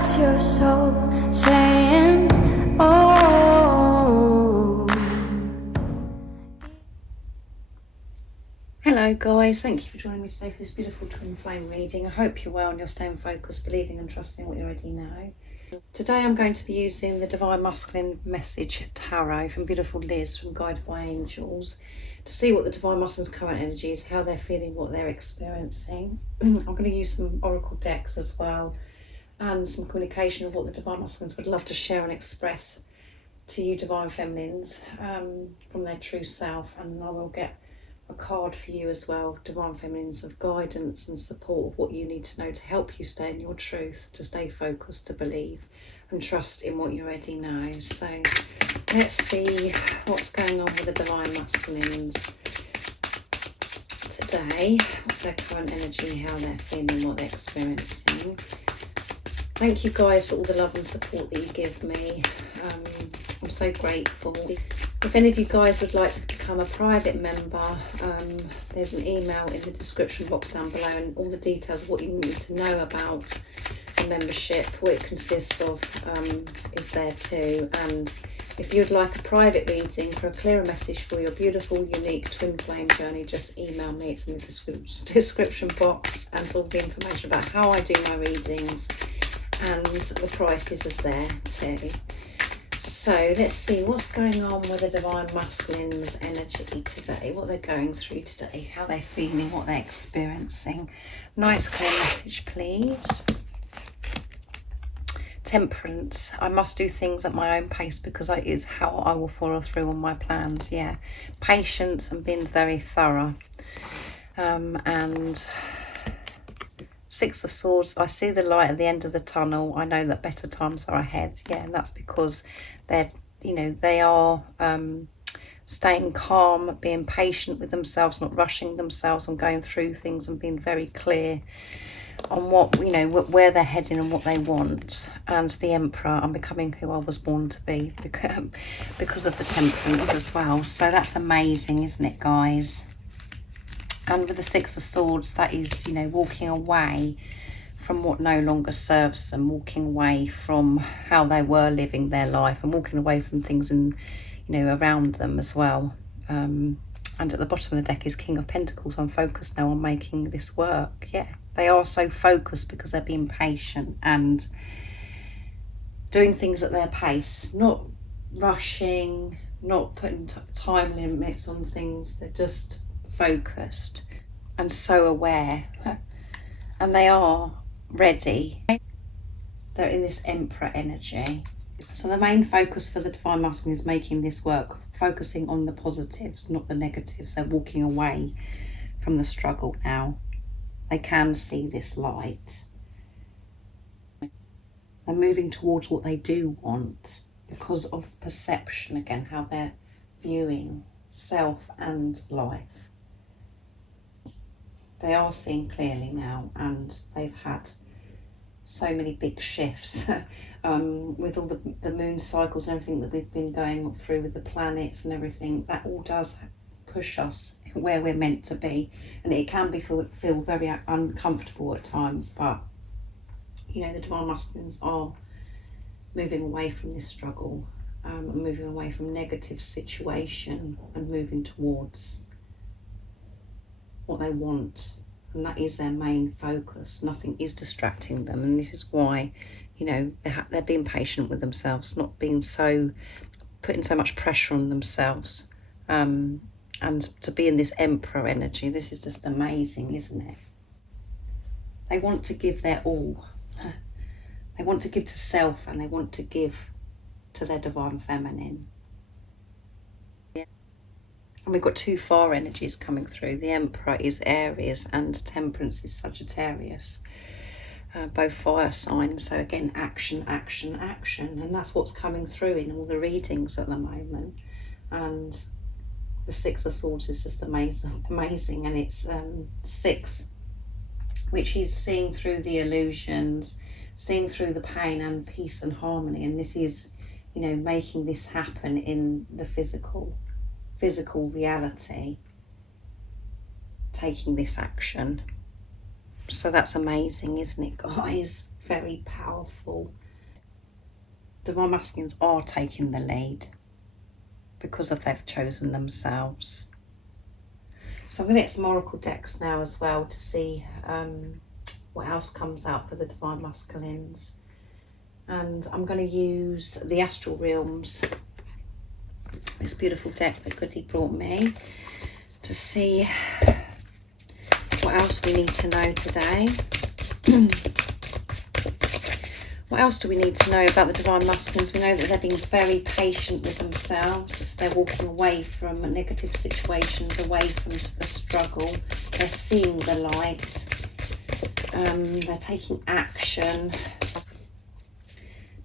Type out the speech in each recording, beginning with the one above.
That's your soul saying, oh. Hello guys, thank you for joining me today for this beautiful twin flame reading. I hope you're well and you're staying focused, believing and trusting what you already know. Today I'm going to be using the Divine Masculine Message Tarot from beautiful Liz from Guided by Angels to see what the Divine Masculine's current energy is, how they're feeling, what they're experiencing. I'm going to use some oracle decks as well and some communication of what the Divine Masculines would love to share and express to you Divine Feminines from their true self, and I will get a card for you as well, Divine Feminines, of guidance and support of what you need to know to help you stay in your truth, to stay focused, to believe and trust in what you already know. So let's see what's going on with the Divine Masculines today. What's their current energy, how they're feeling, what they're experiencing. Thank you guys for all the love and support that you give me. I'm so grateful. If any of you guys would like to become a private member, there's an email in the description box down below and all the details of what you need to know about the membership, what it consists of, is there too. And if you'd like a private reading for a clearer message for your beautiful, unique twin flame journey, just email me. It's in the description box, and all the information about how I do my readings and the prices is there too. So let's see what's going on with the Divine Masculine's energy today, what they're going through today, how they're feeling, what they're experiencing. Nice clear message, please. Temperance. I must do things at my own pace because that is how I will follow through on my plans. Yeah. Patience and being very thorough. And Six of Swords, I see the light at the end of the tunnel. I know that better times are ahead. Yeah, and that's because they're, they are staying calm, being patient with themselves, not rushing themselves and going through things, and being very clear on what, where they're heading and what they want. And the Emperor, I'm becoming who I was born to be because of the Temperance as well. So that's amazing, isn't it, guys? And with the Six of Swords, that is, walking away from what no longer serves them, walking away from how they were living their life, and walking away from things around them as well. And at the bottom of the deck is King of Pentacles. I'm focused now on making this work. Yeah, they are so focused because they're being patient and doing things at their pace, not rushing, not putting time limits on things. They're just focused and so aware, and they are ready. They're in this Emperor energy. So the main focus for the Divine Masculine is making this work, focusing on the positives, not the negatives. They're walking away from the struggle now. They can see this light. They're moving towards what they do want because of perception, again, how they're viewing self and life. They are seeing clearly now, and they've had so many big shifts with all the moon cycles and everything that we've been going through with the planets and everything. That all does push us where we're meant to be, and it can feel very uncomfortable at times, but the Divine Masculines are moving away from this struggle, moving away from negative situation and moving towards what they want, and that is their main focus. Nothing is distracting them, and this is why they're being patient with themselves, not being putting so much pressure on themselves, and to be in this Emperor energy. This is just amazing, isn't it? They want to give their all. They want to give to self, and they want to give to their Divine Feminine. And we've got two fire energies coming through. The Emperor is Aries and Temperance is Sagittarius. Both fire signs. So again, action, action, action. And that's what's coming through in all the readings at the moment. And the Six of Swords is just amazing. And it's 6, which is seeing through the illusions, seeing through the pain, and peace and harmony. And this is, making this happen in the physical reality, taking this action. So that's amazing, isn't it, guys? Very powerful. Divine masculines are taking the lead because of they've chosen themselves. So I'm going to get some oracle decks now as well to see what else comes out for the divine masculines. And I'm going to use the astral realms, this beautiful deck that Goody brought me, to see what else we need to know today. What else do we need to know about the divine masculines? We know that they're being very patient with themselves. They're walking away from negative situations, away from the struggle. They're seeing the light. They're taking action.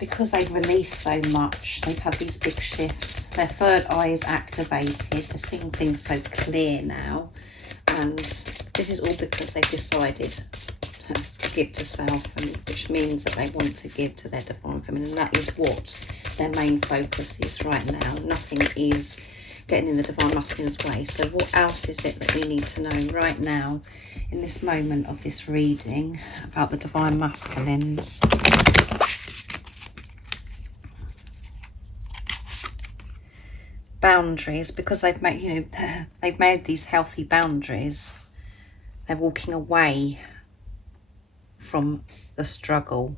Because they've released so much, they've had these big shifts. Their third eye is activated. They're seeing things so clear now. And this is all because they've decided to give to self, and which means that they want to give to their divine feminine. And that is what their main focus is right now. Nothing is getting in the divine masculine's way. So what else is it that we need to know right now in this moment of this reading about the divine masculines? Boundaries, because they've made, they've made these healthy boundaries. They're walking away from the struggle,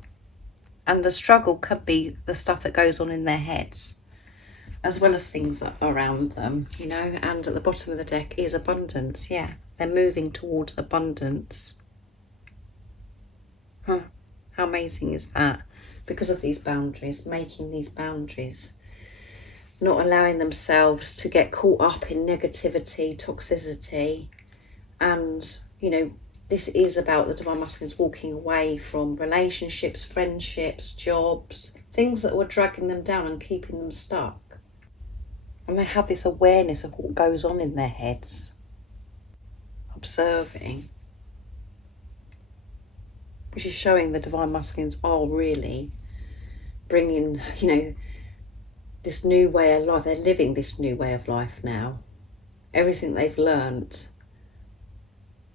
and the struggle could be the stuff that goes on in their heads as well as things around them, and at the bottom of the deck is abundance. Yeah, they're moving towards abundance. How amazing is that? Because of these boundaries, making these boundaries, not allowing themselves to get caught up in negativity, toxicity. And this is about the divine masculines walking away from relationships, friendships, jobs, things that were dragging them down and keeping them stuck. And they have this awareness of what goes on in their heads, observing, which is showing the divine masculines are really bringing, this new way of life. They're living this new way of life now. Everything they've learnt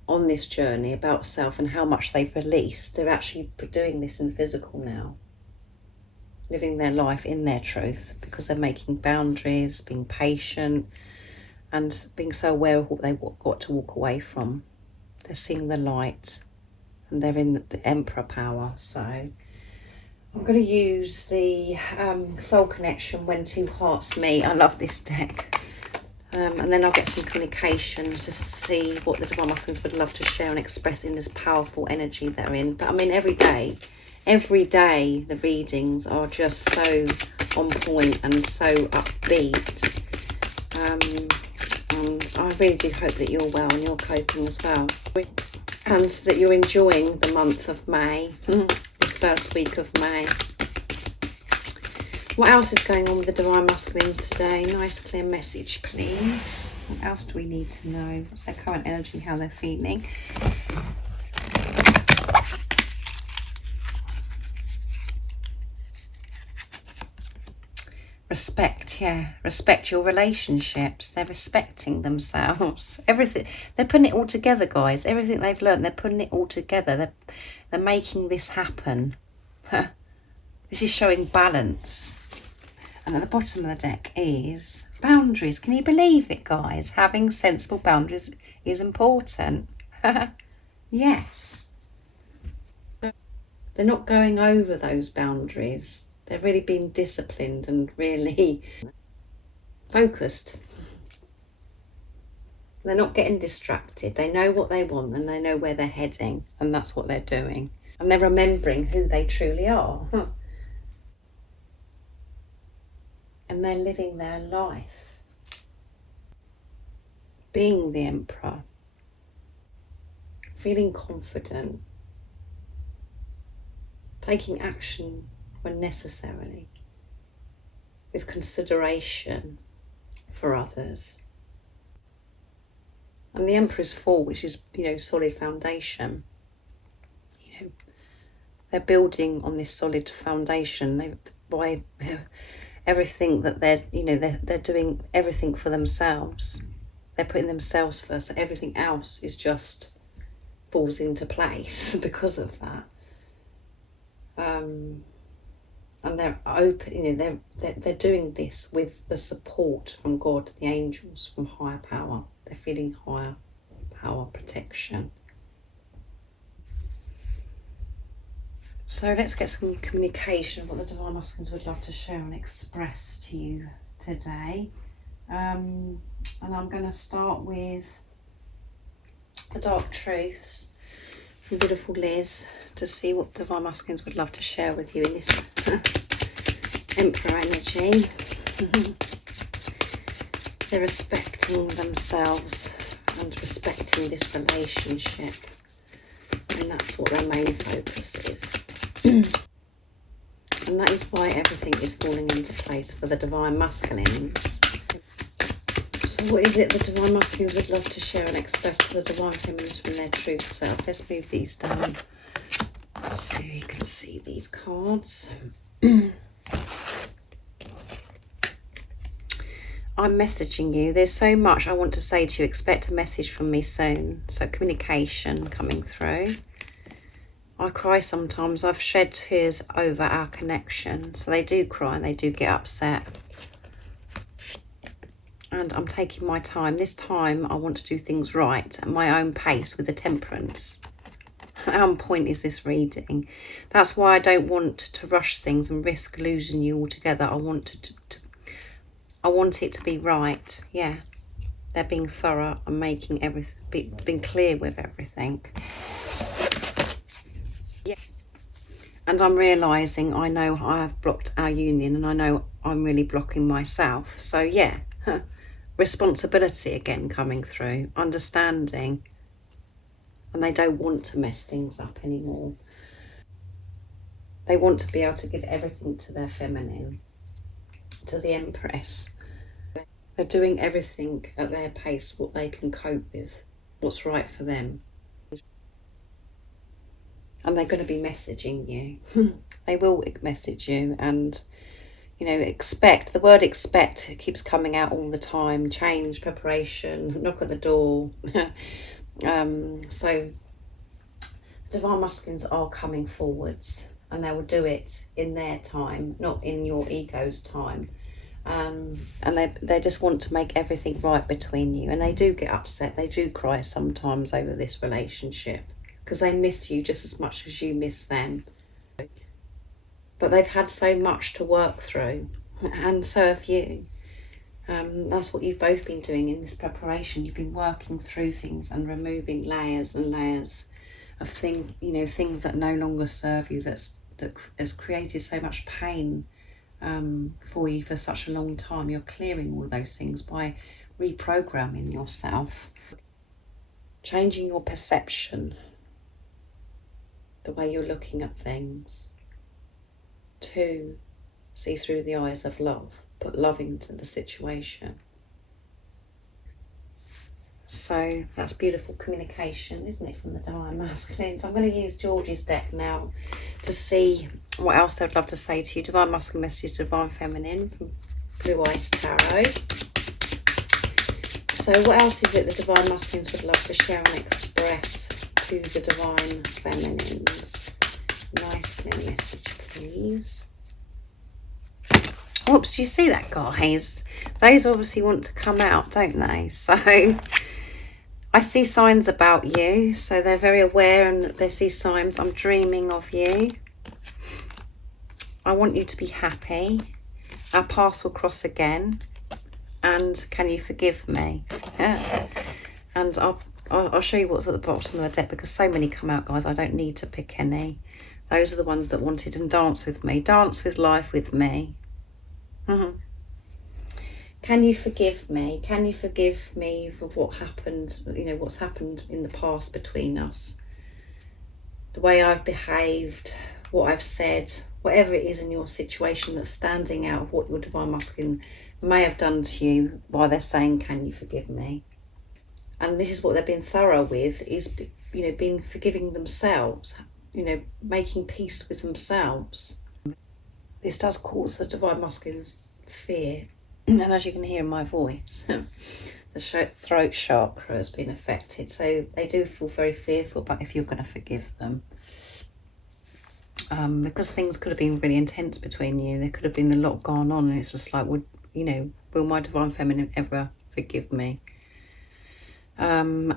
on this journey about self and how much they've released, they're actually doing this in physical now, living their life in their truth, because they're making boundaries, being patient, and being so aware of what they've got to walk away from. They're seeing the light, and they're in the Emperor power. So I'm going to use the Soul Connection, When Two Hearts Meet. I love this deck. And then I'll get some communication to see what the divine masculines would love to share and express in this powerful energy they're in. But I mean, every day the readings are just so on point and so upbeat. And I really do hope that you're well and you're coping as well, and that you're enjoying the month of May, this first week of May. What else is going on with the divine masculines today? Nice clear message, please. What else do we need to know? What's their current energy, how they're feeling? Respect, yeah. Respect your relationships. They're respecting themselves. Everything. They're putting it all together, guys. Everything they've learned, they're putting it all together. They're making this happen. This is showing balance. And at the bottom of the deck is boundaries. Can you believe it, guys? Having sensible boundaries is important. Yes. They're not going over those boundaries. They're really being disciplined and really focused. They're not getting distracted. They know what they want and they know where they're heading, and that's what they're doing. And they're remembering who they truly are. And they're living their life, being the Emperor, feeling confident, taking action when necessary, with consideration for others. And the Emperor's Fall, which is, solid foundation. They're building on this solid foundation. By everything that they're doing everything for themselves. They're putting themselves first. So everything else is just falls into place because of that. And they're open, you know, they're doing this with the support from God, the angels, from higher power. They're feeling higher power protection. So let's get some communication of what the Divine Masculines would love to share and express to you today. And I'm going to start with the Dark Truths from beautiful Liz to see what Divine Masculines would love to share with you in this Emperor energy. They're respecting themselves and respecting this relationship, and that's what their main focus is. And that is why everything is falling into place for the Divine Masculines. So what is it the Divine Masculines would love to share and express to the Divine Feminines from their true self? Let's move these down so you can see these cards. I'm messaging you. There's so much I want to say to you. Expect a message from me soon. So communication coming through. I cry sometimes. I've shed tears over our connection. So they do cry and they do get upset. And I'm taking my time. This time I want to do things right at my own pace with the Temperance. How on point is this reading? That's why I don't want to rush things and risk losing you altogether. I want I want it to be right. Yeah. They're being thorough and making everything, being clear with everything. Yeah. And I'm realising I know I have blocked our union, and I know I'm really blocking myself. So yeah, responsibility again coming through, understanding. And they don't want to mess things up anymore. They want to be able to give everything to their feminine, to the Empress. They're doing everything at their pace, what they can cope with, what's right for them. And they're going to be messaging you. They will message you, and you know, expect. The word expect keeps coming out all the time. Change, preparation, knock at the door. So Divine Masculines are coming forwards, and they will do it in their time, not in your ego's time. And they just want to make everything right between you, and they do get upset. They do cry sometimes over this relationship because they miss you just as much as you miss them. But they've had so much to work through, and so have you. That's what you've both been doing in this preparation. You've been working through things and removing layers and layers of things that no longer serve you, that has created so much pain for you for such a long time. You're clearing all of those things by reprogramming yourself, changing your perception, the way you're looking at things, to see through the eyes of love, put love into the situation. So that's beautiful communication, isn't it, from the Divine Masculines? I'm going to use George's deck now to see what else they'd love to say to you. Divine Masculine messages to Divine Feminine from Blue Eyes Tarot. So what else is it the Divine Masculines would love to share and express to the Divine Feminines? Nice clear message, please. Oops, do you see that, guys? Those obviously want to come out, don't they? So I see signs about you. So they're very aware and they see signs. I'm dreaming of you. I want you to be happy. Our paths will cross again. And can you forgive me? And I'll show you what's at the bottom of the deck, because so many come out, guys. I don't need to pick any. Those are the ones that wanted and dance with me. Dance with life with me. Can you forgive me? Can you forgive me for what happened, what's happened in the past between us? The way I've behaved, what I've said, whatever it is in your situation that's standing out of what your Divine Masculine may have done to you, while they're saying, can you forgive me? And this is what they've been thorough with, is, been forgiving themselves, making peace with themselves. This does cause the Divine Masculines fear, and as you can hear in my voice, the throat chakra has been affected. So they do feel very fearful, but if you're going to forgive them, because things could have been really intense between you, there could have been a lot going on, and it's just like, will my divine feminine ever forgive me? And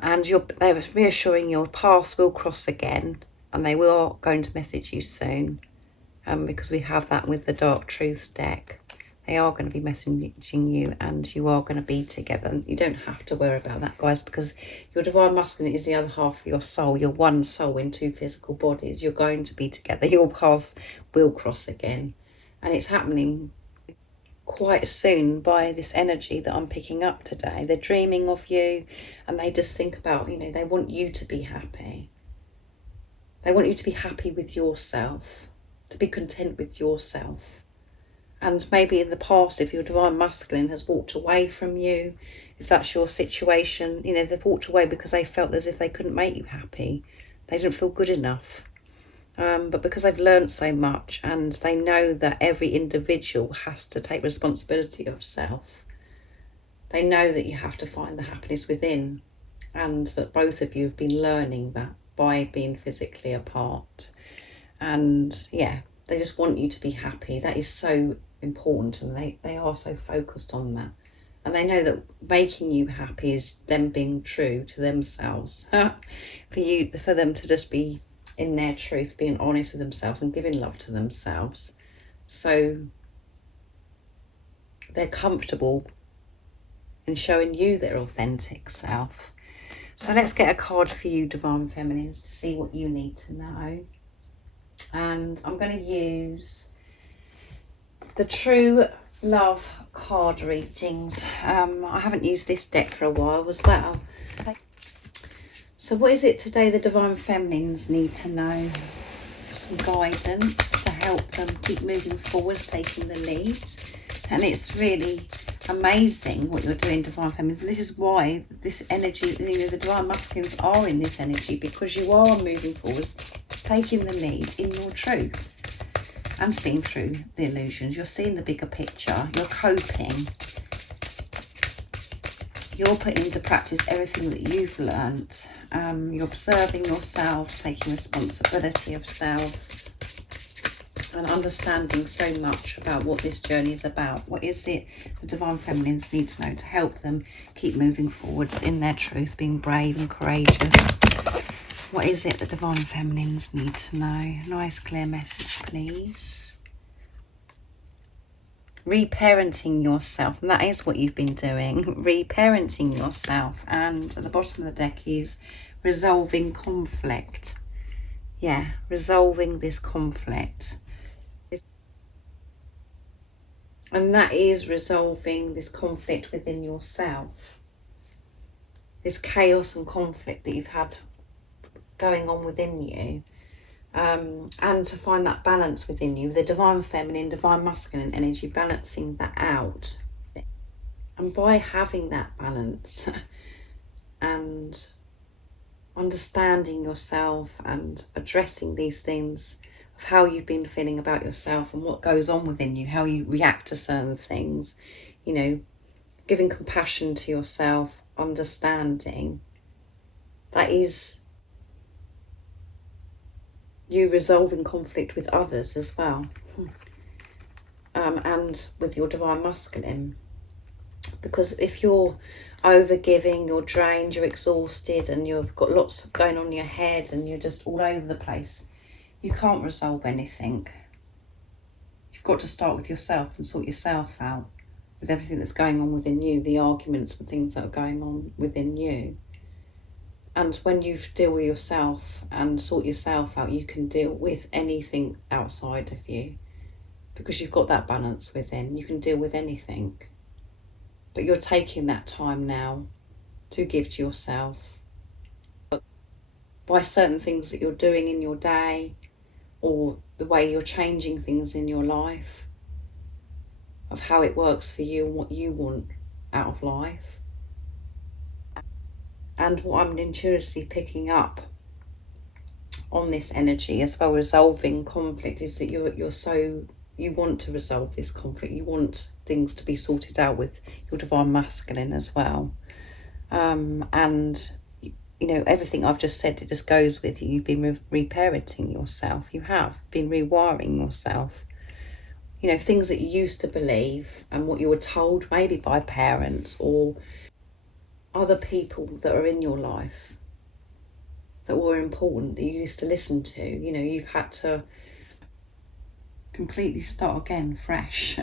they're reassuring your paths will cross again, and they will going to message you soon, because we have that with the Dark Truths deck. They are going to be messaging you, and you are going to be together. And you don't have to worry about that, guys, because your divine masculine is the other half of your soul. You're one soul in two physical bodies. You're going to be together. Your paths will cross again, and it's happening quite soon by this energy that I'm picking up today. They're dreaming of you, and they just think about, they want you to be happy. They want you to be happy with yourself, to be content with yourself. And maybe in the past, if your divine masculine has walked away from you, if that's your situation, they've walked away because they felt as if they couldn't make you happy. They didn't feel good enough. But because they've learned so much, and they know that every individual has to take responsibility of self, they know that you have to find the happiness within, and that both of you have been learning that by being physically apart. And yeah, they just want you to be happy. That is so important, and they are so focused on that. And they know that making you happy is them being true to themselves. for them to just be in their truth, being honest with themselves and giving love to themselves. So they're comfortable in showing you their authentic self. So let's get a card for you, Divine Feminines, to see what you need to know. And I'm going to use the True Love card readings. I haven't used this deck for a while as well. So what is it today the Divine Feminines need to know? Some guidance to help them keep moving forward, taking the lead. And it's really amazing what you're doing, Divine Feminines. And this is why this energy, the Divine Masculines are in this energy, because you are moving forward, taking the lead in your truth and seeing through the illusions. You're seeing the bigger picture. You're coping. You're putting into practice everything that you've learnt. You're observing yourself, taking responsibility of self, and understanding so much about what this journey is about. What is it the Divine Feminines need to know to help them keep moving forwards in their truth, being brave and courageous? What is it the Divine Feminines need to know? Nice clear message, please. Reparenting yourself, and that is what you've been doing, reparenting yourself. And at the bottom of the deck is resolving conflict. Yeah, resolving this conflict. And that is resolving this conflict within yourself, this chaos and conflict that you've had going on within you. And to find that balance within you, the Divine Feminine, Divine Masculine energy, balancing that out. And by having that balance and understanding yourself and addressing these things of how you've been feeling about yourself and what goes on within you, how you react to certain things, giving compassion to yourself, understanding, that is you resolving conflict with others as well, and with your Divine Masculine. Because if you're over-giving, you're drained, you're exhausted, and you've got lots going on in your head and you're just all over the place, you can't resolve anything. You've got to start with yourself and sort yourself out with everything that's going on within you, the arguments and things that are going on within you. And when you deal with yourself and sort yourself out, you can deal with anything outside of you, because you've got that balance within. You can deal with anything. But you're taking that time now to give to yourself by certain things that you're doing in your day, or the way you're changing things in your life, of how it works for you and what you want out of life. And what I'm intuitively picking up on this energy as well, resolving conflict, is that you want to resolve this conflict. You want things to be sorted out with your Divine Masculine as well. And you know, everything I've just said, it just goes with you. You've been reparenting yourself. You have been rewiring yourself. You know, things that you used to believe and what you were told maybe by parents or other people that are in your life that were important, that you used to listen to. You know, you've had to completely start again fresh.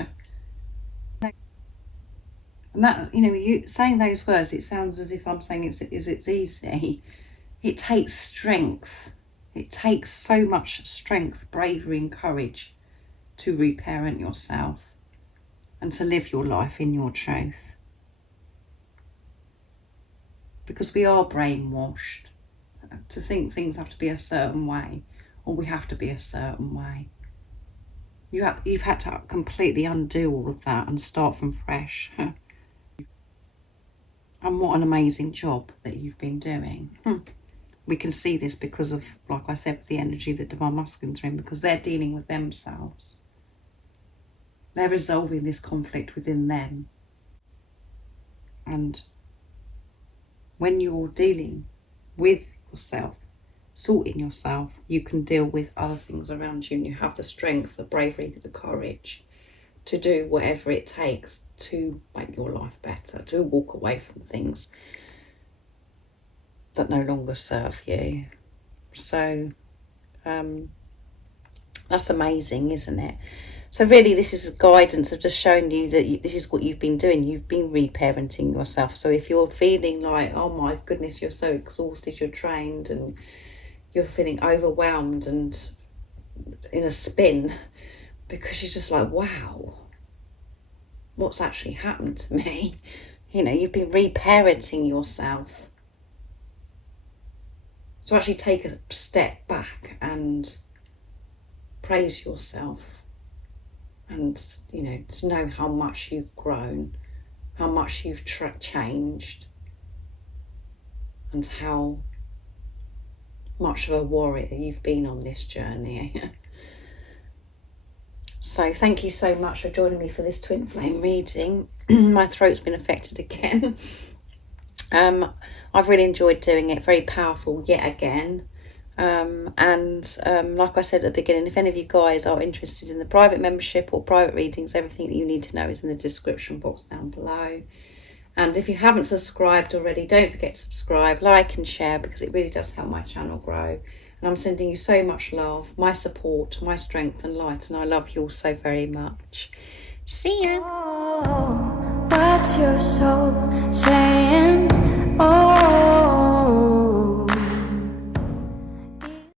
And that, you know, you saying those words, it sounds as if I'm saying it's easy. It takes strength. It takes so much strength, bravery and courage to reparent yourself and to live your life in your truth. Because we are brainwashed to think things have to be a certain way, or we have to be a certain way. You've had to completely undo all of that and start from fresh. And what an amazing job that you've been doing. We can see this because of, like I said, the energy that Divine Masculines are in, because they're dealing with themselves. They're resolving this conflict within them. And when you're dealing with yourself, sorting yourself, you can deal with other things around you, and you have the strength, the bravery, the courage to do whatever it takes to make your life better, to walk away from things that no longer serve you. So that's amazing, isn't it? So really, this is guidance of just showing you that this is what you've been doing. You've been reparenting yourself. So if you're feeling like, oh my goodness, you're so exhausted, you're drained, and you're feeling overwhelmed and in a spin, because you're just like, wow, what's actually happened to me? You know, you've been reparenting yourself. So actually take a step back and praise yourself, and, you know, to know how much you've grown, how much you've changed, and how much of a warrior you've been on this journey. So thank you so much for joining me for this twin flame reading. My throat's been affected again. I've really enjoyed doing it. Very powerful yet again. Like I said at the beginning, if any of you guys are interested in the private membership or private readings, everything that you need to know is in the description box down below. And if you haven't subscribed already, don't forget to subscribe, like and share, because it really does help my channel grow. And I'm sending you so much love, my support, my strength and light, and I love you all so very much. See ya. Oh, what's your soul saying? Oh.